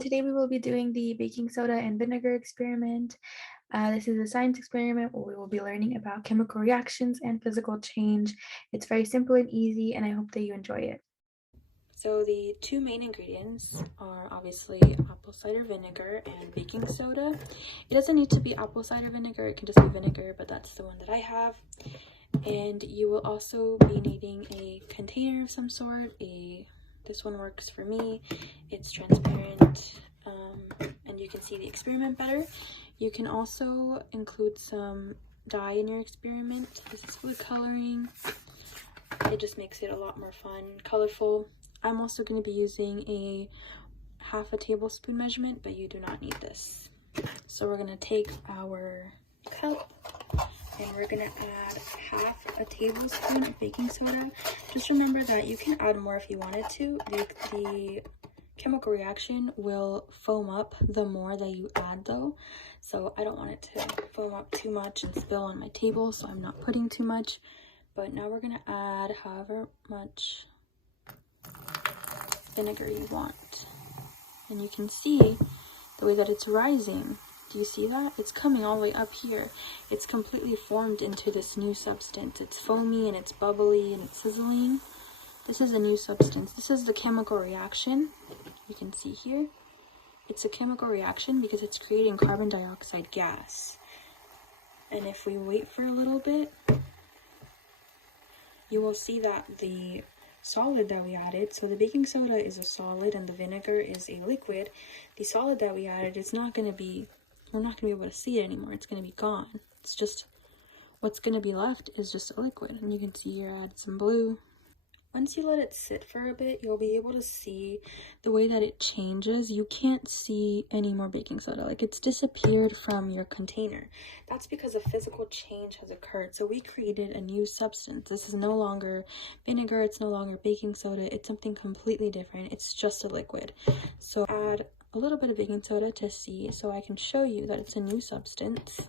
today we will be doing the baking soda and vinegar experiment. This is a science experiment where we will be learning about chemical reactions and physical change. It's very simple and easy, and I hope that you enjoy it. So the two main ingredients are obviously apple cider vinegar and baking soda. It doesn't need to be apple cider vinegar, it can just be vinegar, but that's the one that I have. And you will also be needing a container of some sort. This one works for me. It's transparent, and you can see the experiment better. You can also include some dye in your experiment. This is food coloring. It just makes it a lot more fun, colorful. I'm also going to be using a half a tablespoon measurement, but you do not need this. So we're going to take our cup and we're going to add half a tablespoon of baking soda. Just remember that you can add more if you wanted to. The chemical reaction will foam up the more that you add though. So I don't want it to foam up too much and spill on my table, so I'm not putting too much. But now we're going to add however much vinegar you want. And you can see the way that it's rising. Do you see that? It's coming all the way up here. It's completely formed into this new substance. It's foamy and it's bubbly and it's sizzling. This is a new substance. This is the chemical reaction. You can see here. It's a chemical reaction because it's creating carbon dioxide gas. And if we wait for a little bit, you will see that the solid that we added, so the baking soda is a solid and the vinegar is a liquid. The solid that we added is not going to be, we're not going to be able to see it anymore. It's going to be gone. It's just, what's going to be left is just a liquid. And you can see here I added some blue. Once you let it sit for a bit, you'll be able to see the way that it changes. You can't see any more baking soda. Like, it's disappeared from your container. That's because a physical change has occurred. So we created a new substance. This is no longer vinegar. It's no longer baking soda. It's something completely different. It's just a liquid. So add a little bit of baking soda to see, so I can show you that it's a new substance.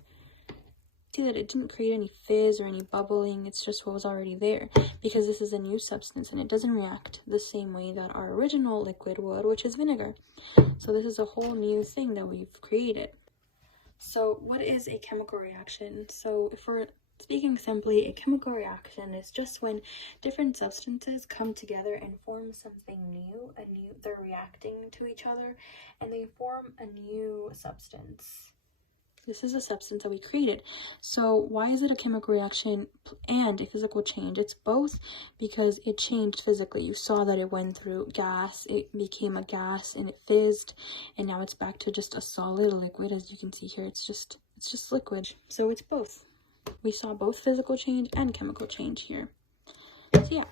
See that it didn't create any fizz or any bubbling. It's just what was already there, because this is a new substance and it doesn't react the same way that our original liquid would, which is vinegar. So this is a whole new thing that we've created. So what is a chemical reaction? So if we're speaking simply, a chemical reaction is just when different substances come together and form something new. They're reacting to each other and they form a new substance. This is a substance that we created. So why is it a chemical reaction and a physical change? It's both, because it changed physically. You saw that it went through gas, it became a gas and it fizzed, and now it's back to just a solid liquid. As you can see here, it's just liquid. So it's both. We saw both physical change and chemical change here. So yeah.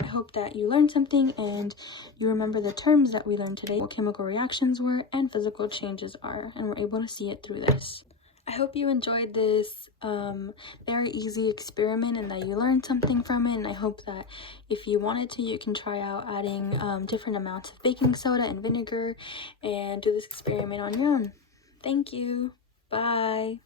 I hope that you learned something and you remember the terms that we learned today, what chemical reactions were and physical changes are, and we're able to see it through this. I hope you enjoyed this very easy experiment and that you learned something from it, and I hope that if you wanted to, you can try out adding different amounts of baking soda and vinegar and do this experiment on your own. Thank you. Bye.